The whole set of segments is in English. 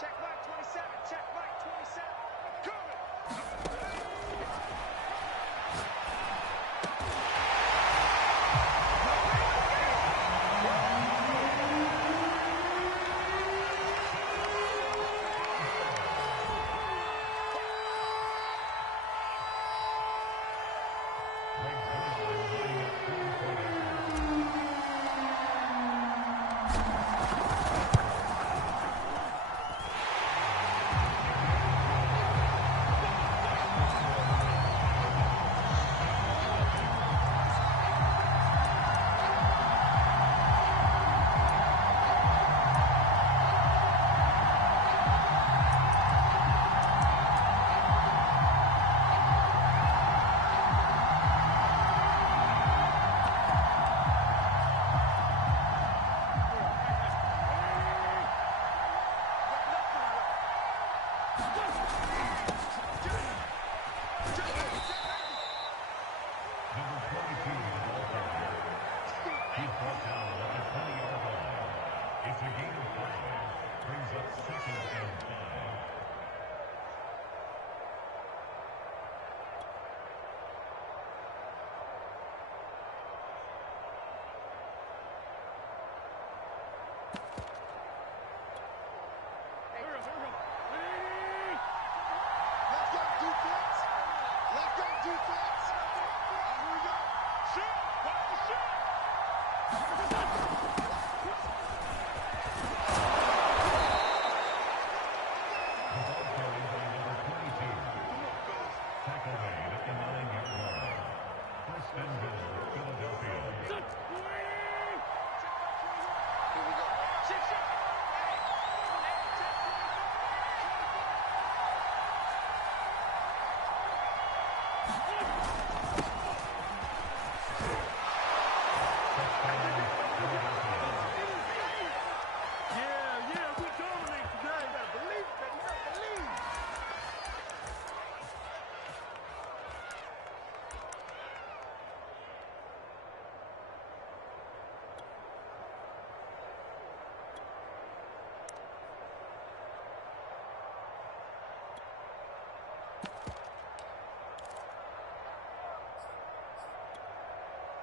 Check mark 27. Check mark 27.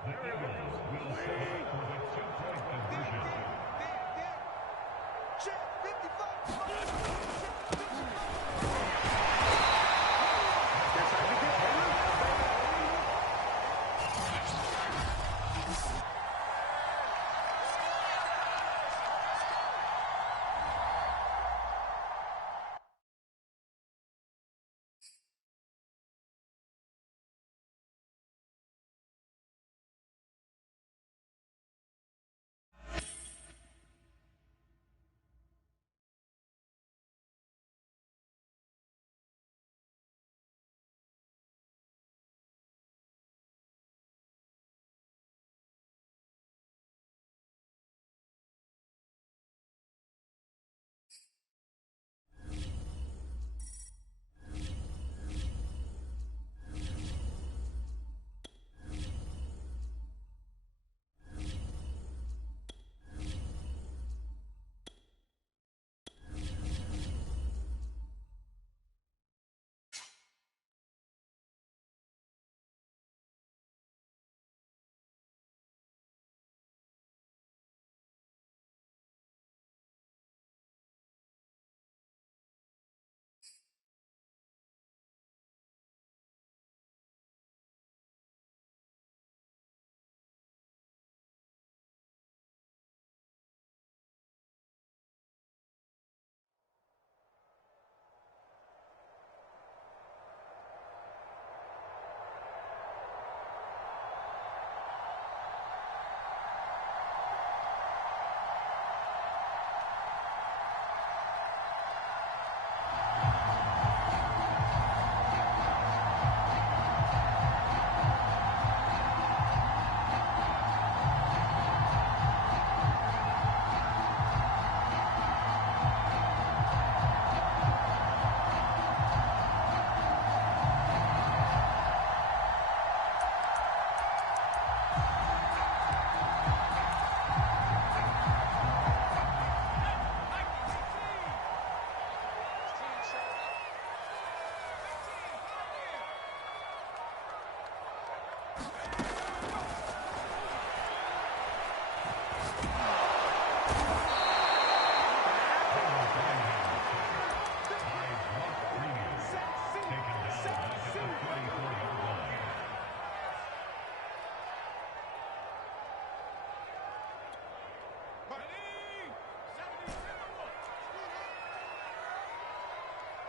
The Eagles will set up for the two-point conversion.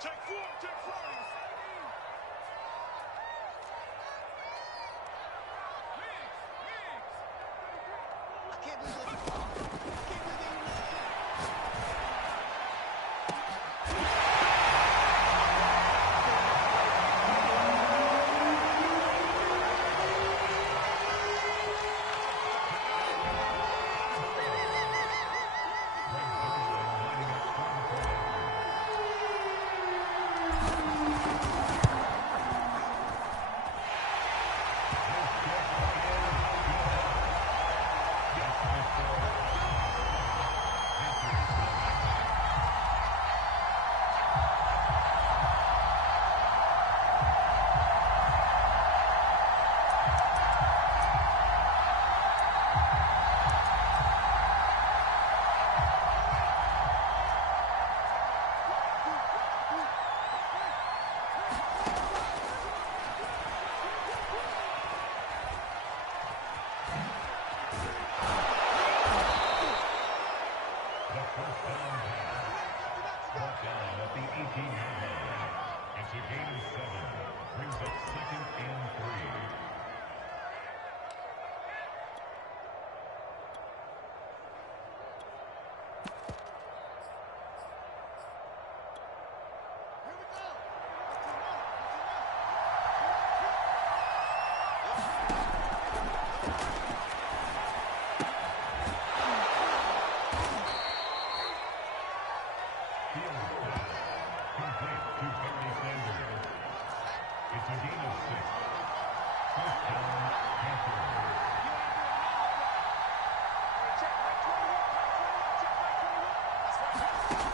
Check four, check four. I can't believe it. I can't believe they even let It's a gain of 7. Brings up 2nd and 3. It's a gain of 6. First down, Panthers. check right 21, check right 21. That's right.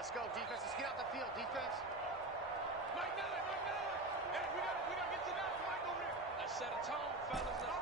Let's go, defense. Let's get out the field, defense. Mike Miller, Mike Miller. Hey, we gotta get to that Mike over there. Let's set a tone, fellas. Let's go.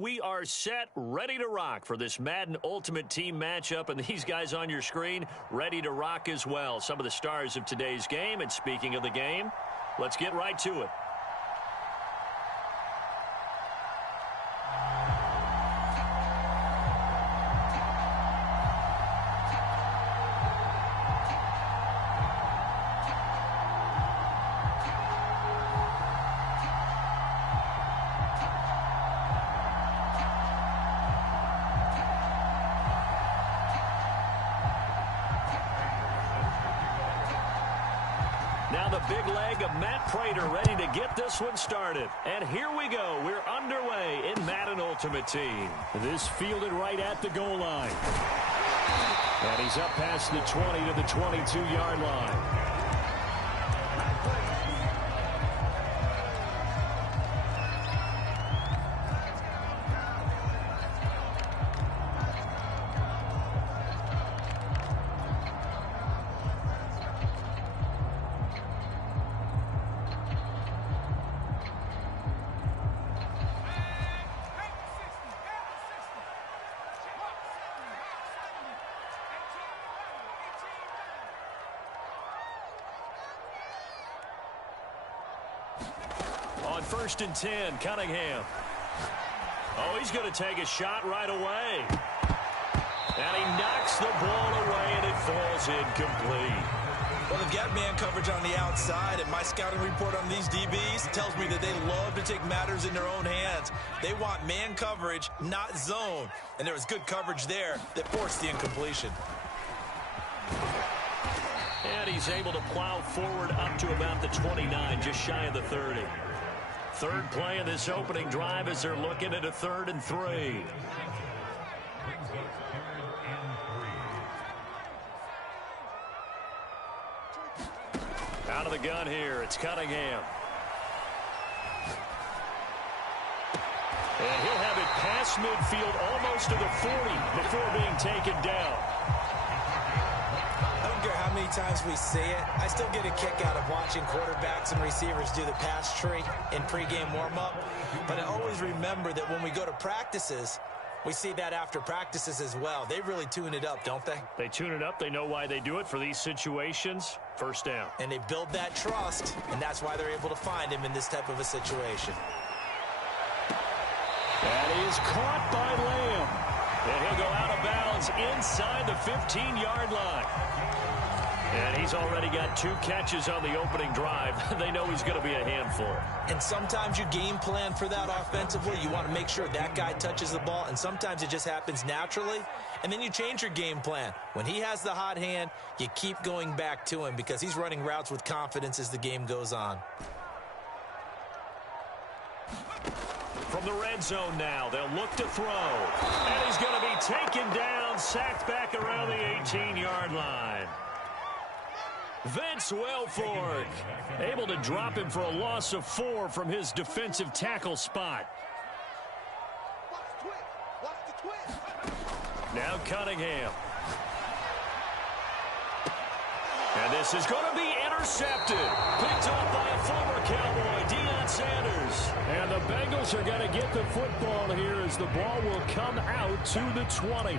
we are set, ready to rock for this Madden Ultimate Team matchup, and these guys on your screen ready to rock as well. Some of the stars of today's game, and speaking of the game, let's get right to it. Now the big leg of Matt Prater ready to get this one started. And here we go. We're underway in Madden Ultimate Team. This fielded right at the goal line. And he's up past the 20 to the 22-yard line. On 1st and 10, Cunningham. Oh, he's going to take a shot right away. And he knocks the ball away, and it falls incomplete. Well, they've got man coverage on the outside, and my scouting report on these DBs tells me that they love to take matters in their own hands. They want man coverage, not zone. And there was good coverage there that forced the incompletion. And he's able to plow forward up to about the 29, just shy of the 30. Third play of this opening drive as they're looking at a 3rd and 3. Out of the gun here, it's Cunningham. And he'll have it past midfield almost to the 40 before being taken down. I don't care how many times we see it. I still get a kick out of watching quarterbacks and receivers do the pass tree in pregame warm-up. But I always remember that when we go to practices, we see that after practices as well. They really tune it up, don't they? They tune it up. They know why they do it for these situations. First down. And they build that trust, and that's why they're able to find him in this type of a situation. That is caught by Lamb. And he'll go out of bounds inside the 15-yard line. And he's already got 2 catches on the opening drive. They know he's going to be a handful. And sometimes you game plan for that offensively. You want to make sure that guy touches the ball, and sometimes it just happens naturally. And then you change your game plan. When he has the hot hand, you keep going back to him because he's running routes with confidence as the game goes on. From the red zone now, they'll look to throw. And he's going to be taken down, sacked back around the 18-yard line. Vince Wilfork able to drop him for a loss of 4 from his defensive tackle spot. Now Cunningham. And this is going to be intercepted. Picked up by a former Cowboy, Deion Sanders. And the Bengals are going to get the football here as the ball will come out to the 20.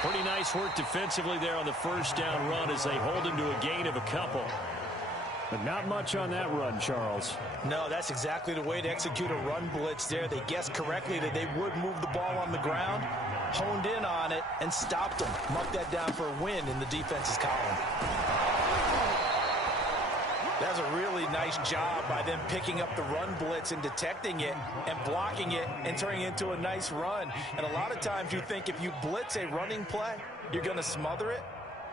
Pretty nice work defensively there on the first down run as they hold him to a gain of a couple. But not much on that run, Charles. No, that's exactly the way to execute a run blitz there. They guessed correctly that they would move the ball on the ground, honed in on it, and stopped them. Mark that down for a win in the defense's column. That was a really nice job by them picking up the run blitz and detecting it and blocking it and turning it into a nice run. And a lot of times you think if you blitz a running play, you're going to smother it.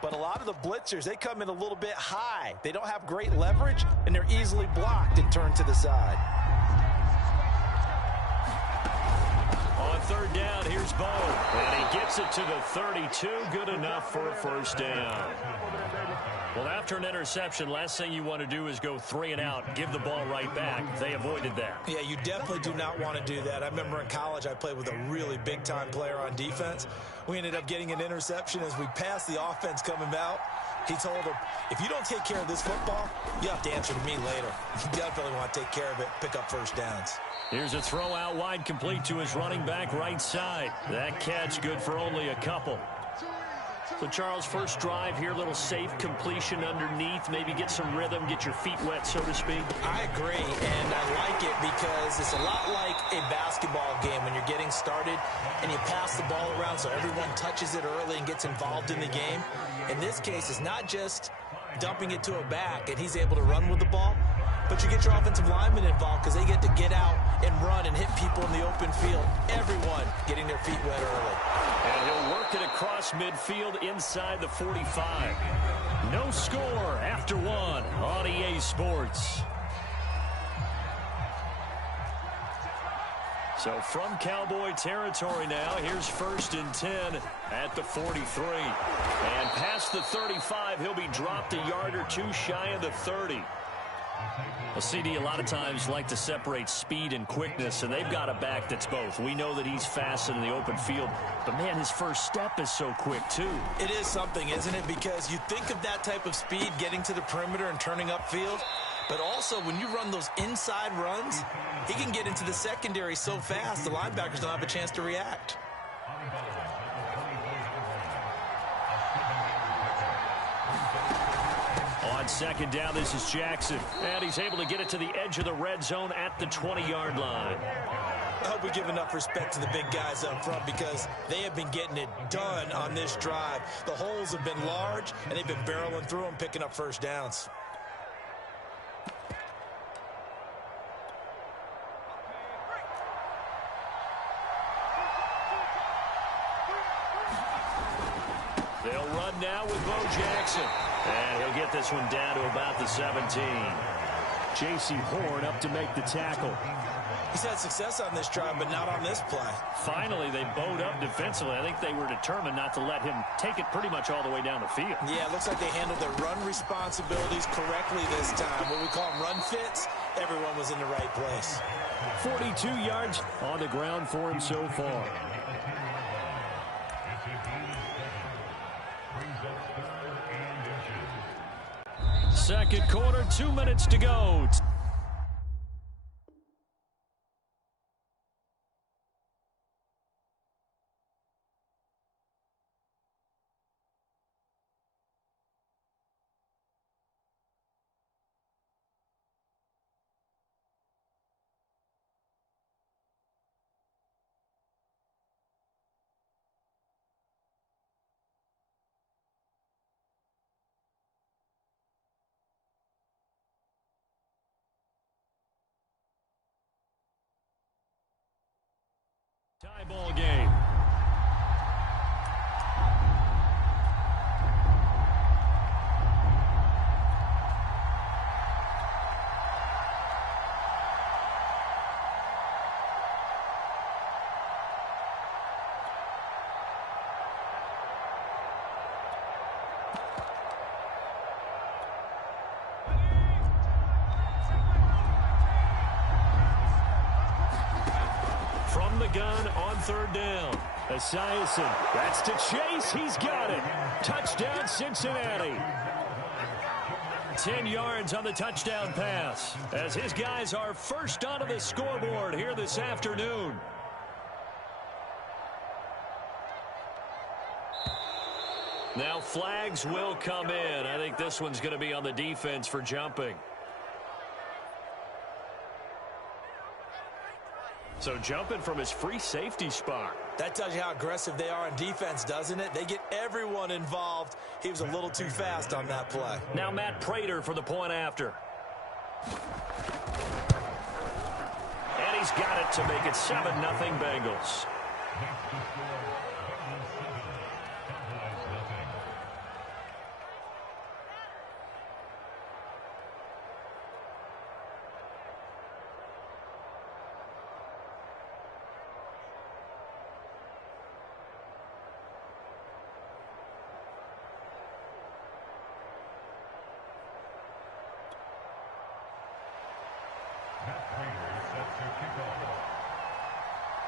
But a lot of the blitzers, they come in a little bit high. They don't have great leverage, and they're easily blocked and turned to the side. On 3rd down, here's Bo. And he gets it to the 32. Good enough for a first down. Well, after an interception, last thing you want to do is go 3 and out, give the ball right back. They avoided that. Yeah, you definitely do not want to do that. I remember in college I played with a really big-time player on defense. We ended up getting an interception as we passed the offense coming out. He told him, if you don't take care of this football, you have to answer to me later. You definitely want to take care of it, pick up first downs. Here's a throw out wide, complete to his running back right side. That catch good for only a couple. So, Charles, first drive here, little safe completion underneath, maybe get some rhythm, get your feet wet, so to speak. I agree, and I like it because it's a lot like a basketball game when you're getting started and you pass the ball around so everyone touches it early and gets involved in the game. In this case, it's not just dumping it to a back and he's able to run with the ball, but you get your offensive linemen involved because they get to get out and run and hit people in the open field. Everyone getting their feet wet early. And he'll work it across midfield inside the 45. No score after 1 on EA Sports. So from Cowboy territory now, here's 1st and 10 at the 43. And past the 35, he'll be dropped a yard or two shy of the 30. Well, CD, a lot of times like to separate speed and quickness, and they've got a back that's both. We know that he's fast in the open field, but, man, his first step is so quick, too. It is something, isn't it? Because you think of that type of speed getting to the perimeter and turning upfield, but also when you run those inside runs, he can get into the secondary so fast the linebackers don't have a chance to react. On 2nd down, this is Jackson. And he's able to get it to the edge of the red zone at the 20-yard line. I hope we give enough respect to the big guys up front because they have been getting it done on this drive. The holes have been large, and they've been barreling through them, picking up first downs. They'll run now with Bo Jackson. And he'll get this one down to about the 17. J.C. Horn up to make the tackle. He's had success on this drive, but not on this play. Finally, they bowed up defensively. I think they were determined not to let him take it pretty much all the way down the field. Yeah, it looks like they handled their run responsibilities correctly this time. What we call them run fits, everyone was in the right place. 42 yards on the ground for him so far. Second quarter, 2 minutes to go. Tie ball game. From the gun on 3rd down. Esiason, that's to Chase. He's got it. Touchdown, Cincinnati. 10 yards on the touchdown pass as his guys are first onto the scoreboard here this afternoon. Now flags will come in. I think this one's going to be on the defense for jumping. So jumping from his free safety spot. That tells you how aggressive they are on defense, doesn't it? They get everyone involved. He was a little too fast on that play. Now Matt Prater for the point after. And he's got it to make it 7-0 Bengals.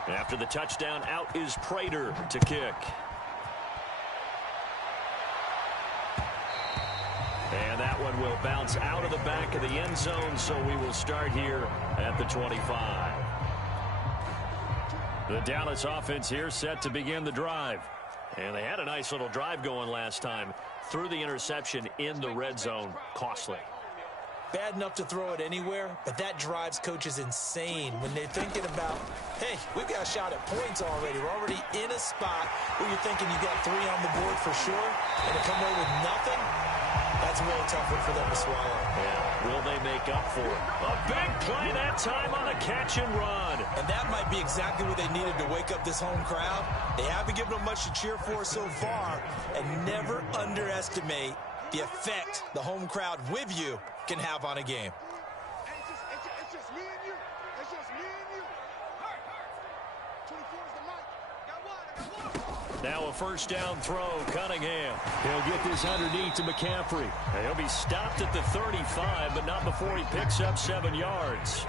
After the touchdown, out is Prater to kick. And that one will bounce out of the back of the end zone, so we will start here at the 25. The Dallas offense here set to begin the drive. And they had a nice little drive going last time. Threw the interception in the red zone. Costly. Bad enough to throw it anywhere, but that drives coaches insane when they're thinking about, hey, we've got a shot at points already. We're already in a spot where you're thinking you got 3 on the board for sure, and to come away with nothing, that's a really tough one for them to swallow. Yeah. Will they make up for it? A big play that time on the catch and run. And that might be exactly what they needed to wake up this home crowd. They haven't given them much to cheer for so far, and never underestimate the effect the home crowd with you can have on a game. It's just me and you. It's just me and you. 24 is the night. Got one. Now a first down throw, Cunningham. He'll get this underneath to McCaffrey. And he'll be stopped at the 35, but not before he picks up 7 yards.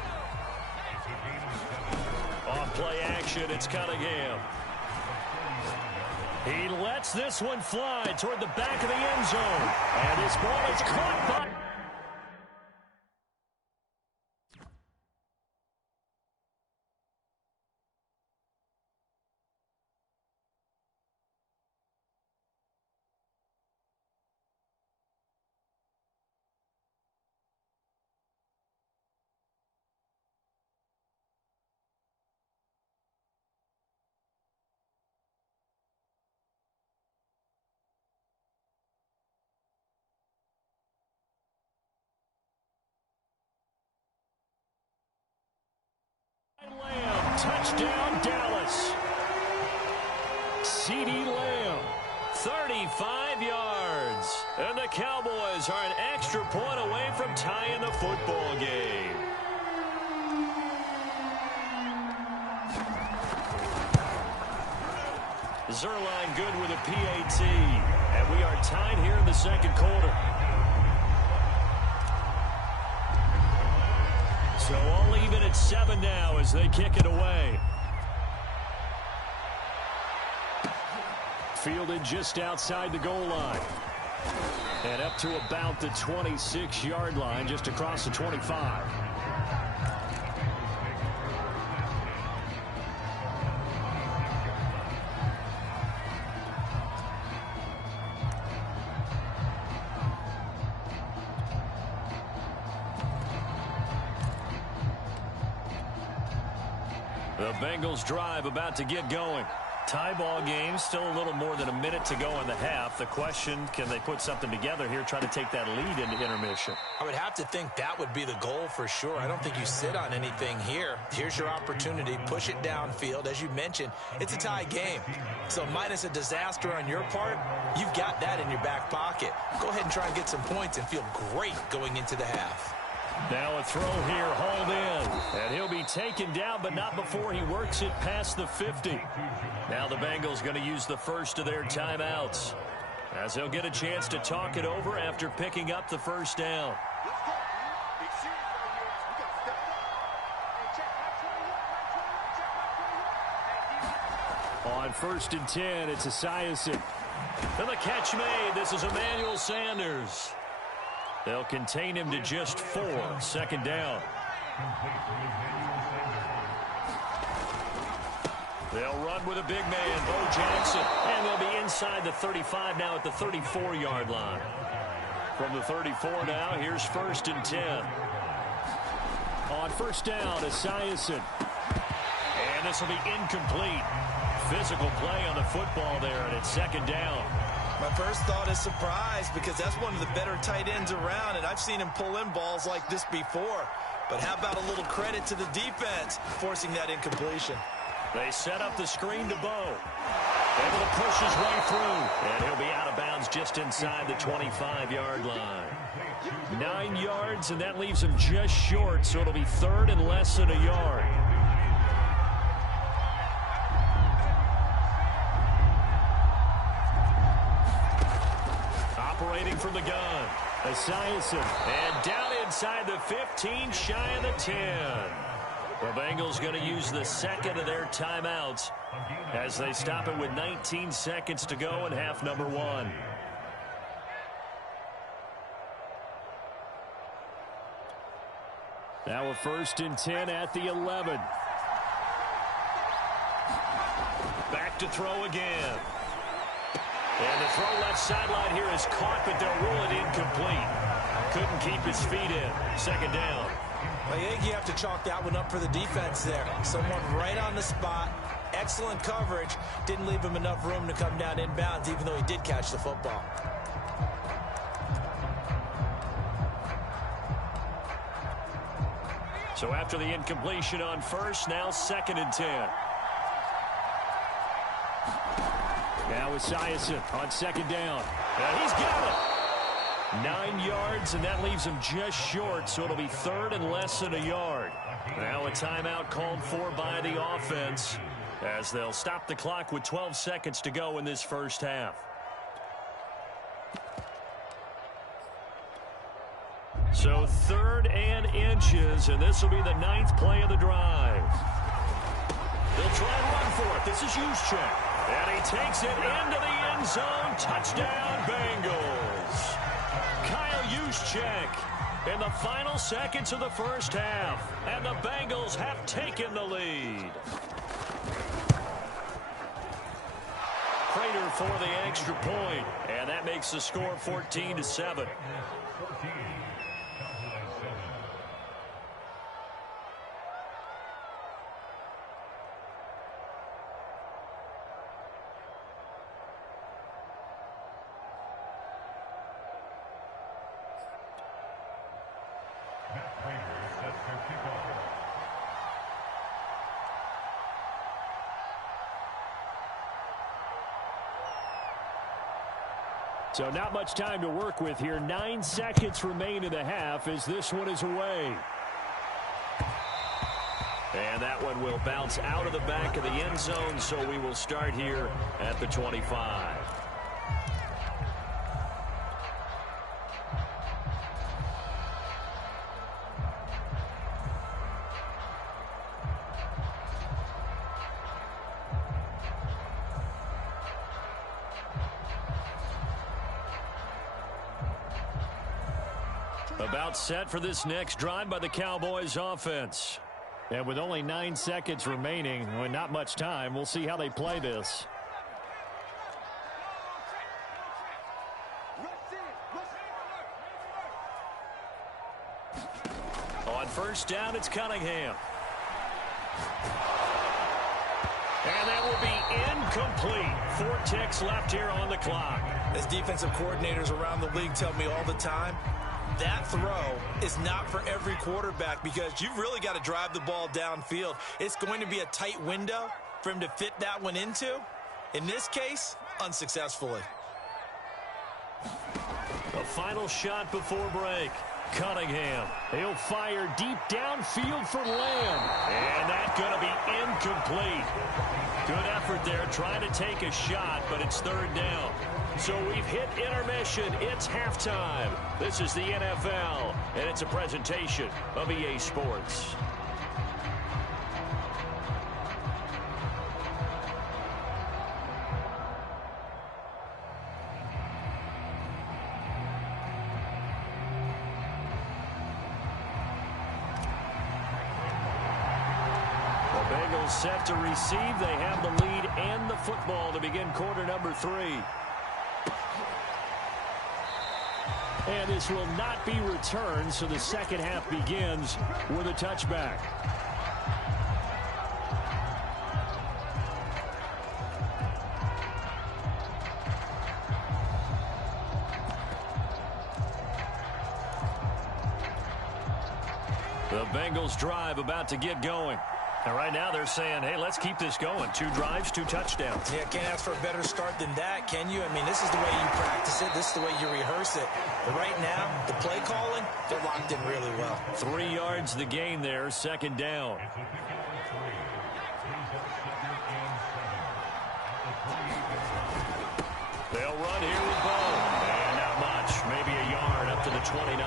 Off play action, it's Cunningham. He lets this one fly toward the back of the end zone. And this ball is caught by... Touchdown, Dallas. CeeDee Lamb, 35 yards. And the Cowboys are an extra point away from tying the football game. Zerline good with a PAT. And we are tied here in the second quarter. So all even at 7 now as they kick it away. Fielded just outside the goal line. And up to about the 26-yard line, just across the 25. The Bengals drive about to get going. Tie ball game, still a little more than a minute to go in the half. The question, can they put something together here, try to take that lead into intermission? I would have to think that would be the goal for sure. I don't think you sit on anything here. Here's your opportunity. Push it downfield. As you mentioned, it's a tie game. So minus a disaster on your part, you've got that in your back pocket. Go ahead and try and get some points and feel great going into the half. Now a throw here, hauled in. And he'll be taken down, but not before he works it past the 50. Now the Bengals going to use the first of their timeouts, as they'll get a chance to talk it over after picking up the first down. On 1st and 10, it's Esiason. And the catch made. This is Emmanuel Sanders. They'll contain him to just 4. 2nd down. They'll run with a big man, Bo Jackson. And they'll be inside the 35 now at the 34-yard line. From the 34 now, here's 1st and 10. On 1st down, Esiason. And this will be incomplete. Physical play on the football there, and it's 2nd down. My first thought is surprise, because that's one of the better tight ends around, and I've seen him pull in balls like this before. But how about a little credit to the defense forcing that incompletion? They set up the screen to Bo. Able to push his way through, and he'll be out of bounds just inside the 25-yard line. 9 yards, and that leaves him just short, so it'll be 3rd and less than a yard. Operating from the gun, Esiason, and down inside the 15, shy of the 10. The Bengals going to use the second of their timeouts as they stop it with 19 seconds to go in half number 1. Now a 1st and 10 at the 11. Back to throw again. And the throw left sideline here is caught, but they'll rule it incomplete. Couldn't keep his feet in. 2nd down. I think you have to chalk that one up for the defense there. Someone right on the spot. Excellent coverage. Didn't leave him enough room to come down inbounds, even though he did catch the football. So after the incompletion on 1st, now 2nd and 10. Now Esiason on 2nd down. And he's got it. 9 yards, and that leaves him just short, so it'll be 3rd and less than a yard. Now a timeout called for by the offense as they'll stop the clock with 12 seconds to go in this 1st half. So 3rd and inches, and this will be the 9th play of the drive. They'll try and run for it. This is Juszczyk. And he takes it into the end zone. Touchdown, Bengals. Kyle Juszczyk in the final seconds of the 1st half. And the Bengals have taken the lead. Prater for the extra point. And that makes the score 14-7. So not much time to work with here. 9 seconds remain in the half as this one is away. And that one will bounce out of the back of the end zone, so we will start here at the 25. About set for this next drive by the Cowboys offense. And with only 9 seconds remaining, and not much time, we'll see how they play this. On 1st down, it's Cunningham. And that will be incomplete. 4 ticks left here on the clock. As defensive coordinators around the league tell me all the time, that throw is not for every quarterback because you've really got to drive the ball downfield. It's going to be a tight window for him to fit that one into. In this case, unsuccessfully. The final shot before break. Cunningham. He'll fire deep downfield for Lamb. And that's going to be incomplete. Good effort there trying to take a shot, but it's 3rd down. So we've hit intermission. It's halftime. This is the NFL, and it's a presentation of EA Sports. The Bengals set to receive. They have the lead and the football to begin quarter number 3. And this will not be returned, so the 2nd half begins with a touchback. The Bengals drive about to get going. And right now they're saying, hey, let's keep this going. 2 drives, 2 touchdowns. Yeah, can't ask for a better start than that, can you? I mean, this is the way you practice it. This is the way you rehearse it. But right now, the play calling, they're locked in really well. 3 yards the gain there, 2nd down. They'll run here with ball. And not much, maybe a yard up to the 29.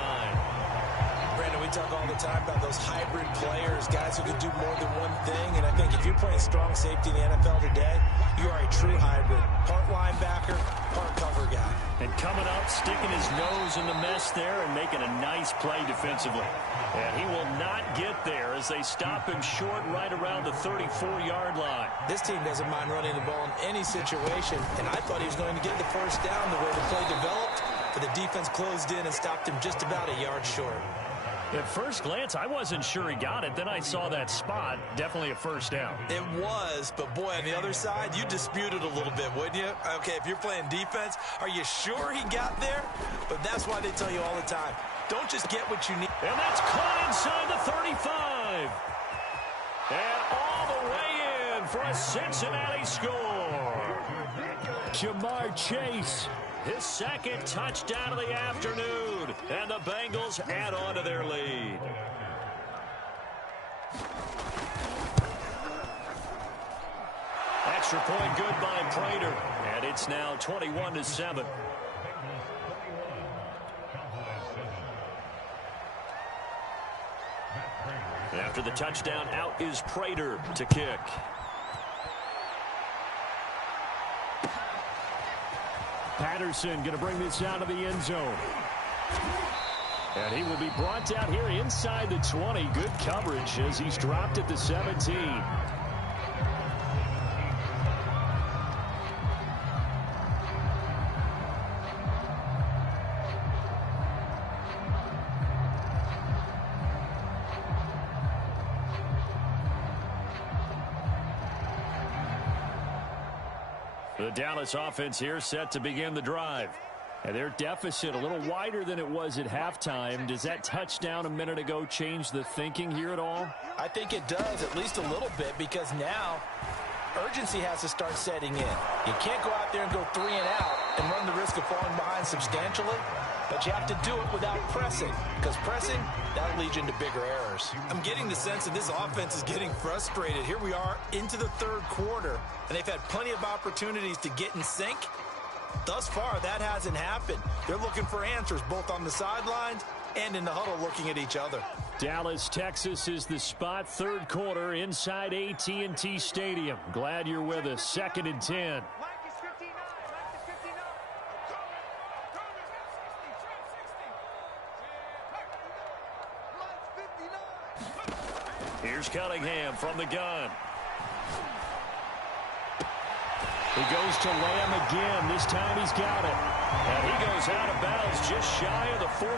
Brandon, we talk all the time about those hybrid players, guys who can do more than one thing. And I think if you're playing strong safety in the NFL today, you are a true hybrid. Part linebacker, part cover guy. And coming up, sticking his nose in the mess there and making a nice play defensively. And he will not get there as they stop him short right around the 34-yard line. This team doesn't mind running the ball in any situation, and I thought he was going to get the first down the way the play developed, but the defense closed in and stopped him just about a yard short. At first glance, I wasn't sure he got it. Then I saw that spot. Definitely a first down. It was, but boy, on the other side, you dispute it a little bit, wouldn't you? Okay, if you're playing defense, are you sure he got there? But that's why they tell you all the time, don't just get what you need. And that's caught inside the 35. And all the way in for a Cincinnati score. Jamar Chase, his second touchdown of the afternoon. And the Bengals add on to their lead. Extra point good by Prater. And it's now 21-7. After the touchdown, out is Prater to kick. Patterson going to bring this out of the end zone. And he will be brought down here inside the 20. Good coverage as he's dropped at the 17. The Dallas offense here set to begin the drive. And their deficit a little wider than it was at halftime. Does that touchdown a minute ago change the thinking here at all? I think it does, at least a little bit, because now urgency has to start setting in. You can't go out there and go 3 and out and run the risk of falling behind substantially, but you have to do it without pressing, because pressing, that'll lead you into bigger errors. I'm getting the sense that this offense is getting frustrated. Here we are into the third quarter, and they've had plenty of opportunities to get in sync. Thus far, that hasn't happened. They're looking for answers both on the sidelines and in the huddle looking at each other. Dallas, Texas is the spot. Third quarter inside AT&T Stadium. Glad you're with us. 2nd and 10. Here's Cunningham from the gun. He goes to Lamb again. This time he's got it. And he goes out of bounds just shy of the 45.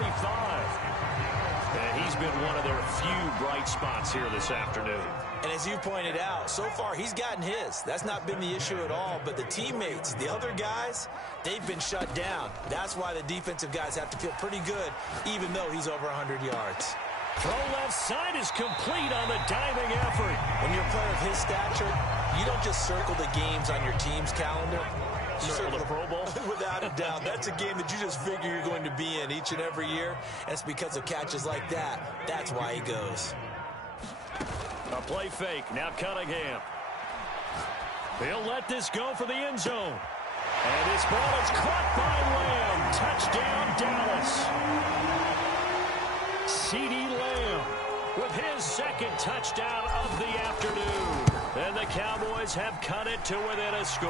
And he's been one of their few bright spots here this afternoon. And as you pointed out, so far he's gotten his. That's not been the issue at all. But the teammates, the other guys, they've been shut down. That's why the defensive guys have to feel pretty good, even though he's over 100 yards. Throw left side is complete on the diving effort. When you're a player of his stature, you don't just circle the games on your team's calendar. You circle the Pro Bowl? Without a doubt. That's a game that you just figure you're going to be in each and every year. And it's because of catches like that. That's why he goes. A play fake. Now Cunningham. He'll let this go for the end zone. And this ball is caught by Lamb. Touchdown, Dallas. CeeDee Lamb with his second touchdown of the afternoon. And the Cowboys have cut it to within a score.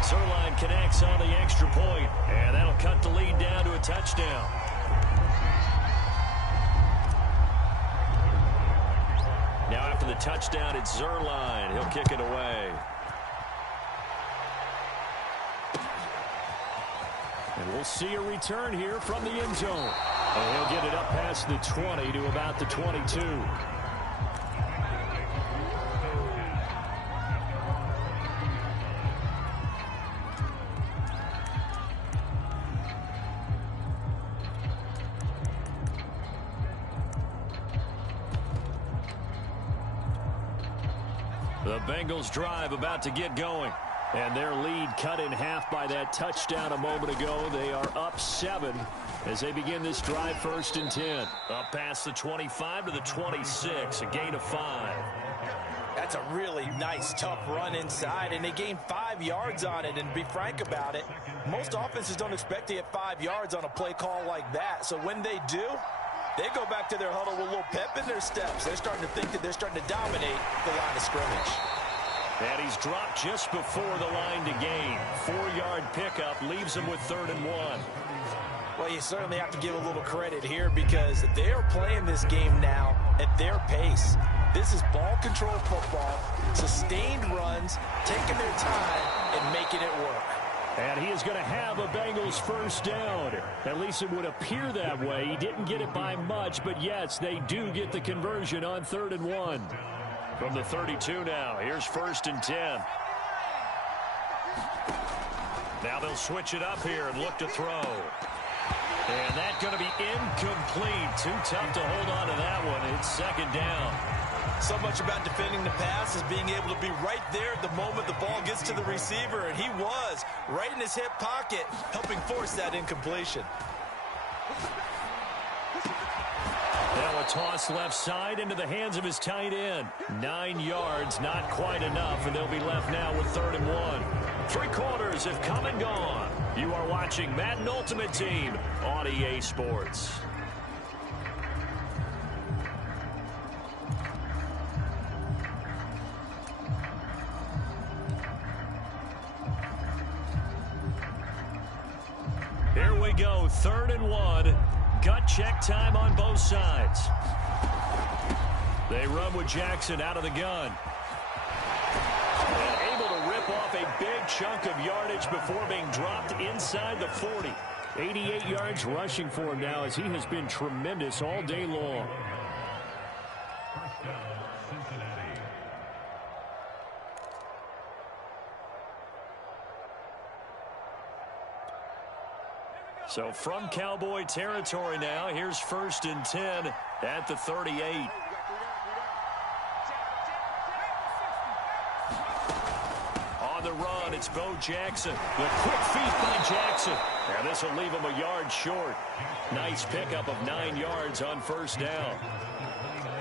Zerline connects on the extra point, and that'll cut the lead down to a touchdown. Now after the touchdown, it's Zerline. He'll kick it away. And we'll see a return here from the end zone. And he'll get it up past the 20 to about the 22. The Bengals drive about to get going. And their lead cut in half by that touchdown a moment ago. They are up 7 as they begin this drive. 1st and 10. Up past the 25 to the 26. A gain of 5. That's That's a really nice, tough run inside, and they gained 5 yards on it. And to be frank about it, most offenses don't expect to get 5 yards on a play call like that. So when they do, they go back to their huddle with a little pep in their steps. They're starting to think that they're starting to dominate the line of scrimmage. And he's dropped just before the line to gain. 4-yard pickup leaves him with 3rd and 1. Well, you certainly have to give a little credit here because they are playing this game now at their pace. This is ball control football, sustained runs, taking their time and making it work. And he is going to have a Bengals first down. At least it would appear that way. He didn't get it by much, but yes, they do get the conversion on 3rd and 1. From the 32 now, here's 1st and 10. Now they'll switch it up here and look to throw. And that's going to be incomplete. Too tough to hold on to that one. It's 2nd down. So much about defending the pass is being able to be right there at the moment the ball gets to the receiver, and he was right in his hip pocket, helping force that incompletion. Now a toss left side into the hands of his tight end. 9 yards, not quite enough, and they'll be left now with 3rd and 1. 3 quarters have come and gone. You are watching Madden Ultimate Team on EA Sports. Here we go, 3rd and 1. Gut check time on both sides. They run with Jackson out of the gun. And able to rip off a big chunk of yardage before being dropped inside the 40. 88 yards rushing for him now as he has been tremendous all day long. First down, Cincinnati. So from Cowboy territory now, here's 1st and 10 at the 38. On the run, it's Bo Jackson. The quick feet by Jackson. And this will leave him a yard short. Nice pickup of 9 yards on 1st down.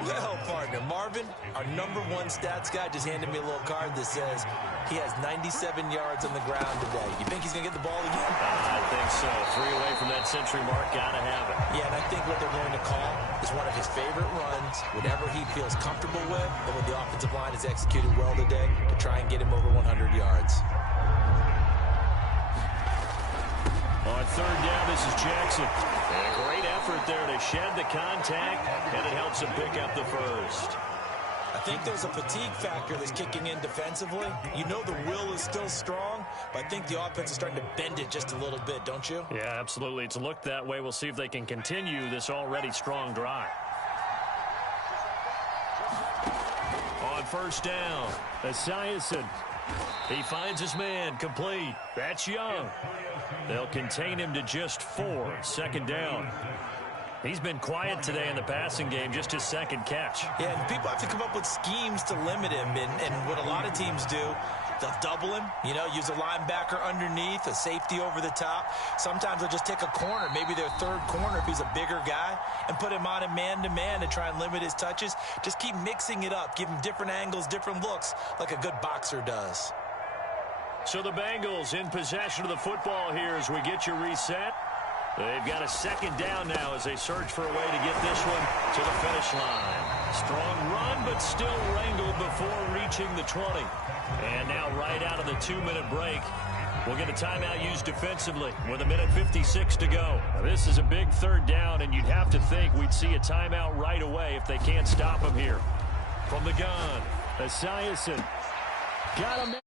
Well, partner, Marvin, our #1 stats guy, just handed me a little card that says he has 97 yards on the ground today. You think he's going to get the ball again? I think so. 3 away from that century mark. Got to have it. Yeah, and I think what they're going to call is one of his favorite runs, whatever he feels comfortable with, and when the offensive line has executed well today, to try and get him over 100 yards. On 3rd down, this is Jackson. And a great effort there to shed the contact, and it helps him pick up the first. I think there's a fatigue factor that's kicking in defensively. You know the will is still strong, but I think the offense is starting to bend it just a little bit, don't you? Yeah, absolutely. It's looked that way. We'll see if they can continue this already strong drive. On 1st down, Esiason. He finds his man, complete. That's Young. They'll contain him to just 4. 2nd down. He's been quiet today in the passing game, just his 2nd catch. Yeah, and people have to come up with schemes to limit him, and what a lot of teams do, they'll double him, you know, use a linebacker underneath, a safety over the top. Sometimes they'll just take a corner, maybe their 3rd corner if he's a bigger guy, and put him on a man-to-man to try and limit his touches. Just keep mixing it up, give him different angles, different looks, like a good boxer does. So the Bengals in possession of the football here as we get you reset. They've got a 2nd down now as they search for a way to get this one to the finish line. Strong run, but still wrangled before reaching the 20. And now right out of the 2-minute break, we'll get a timeout used defensively with 1:56 to go. Now, this is a big 3rd down, and you'd have to think we'd see a timeout right away if they can't stop him here. From the gun, Esiason. Got him.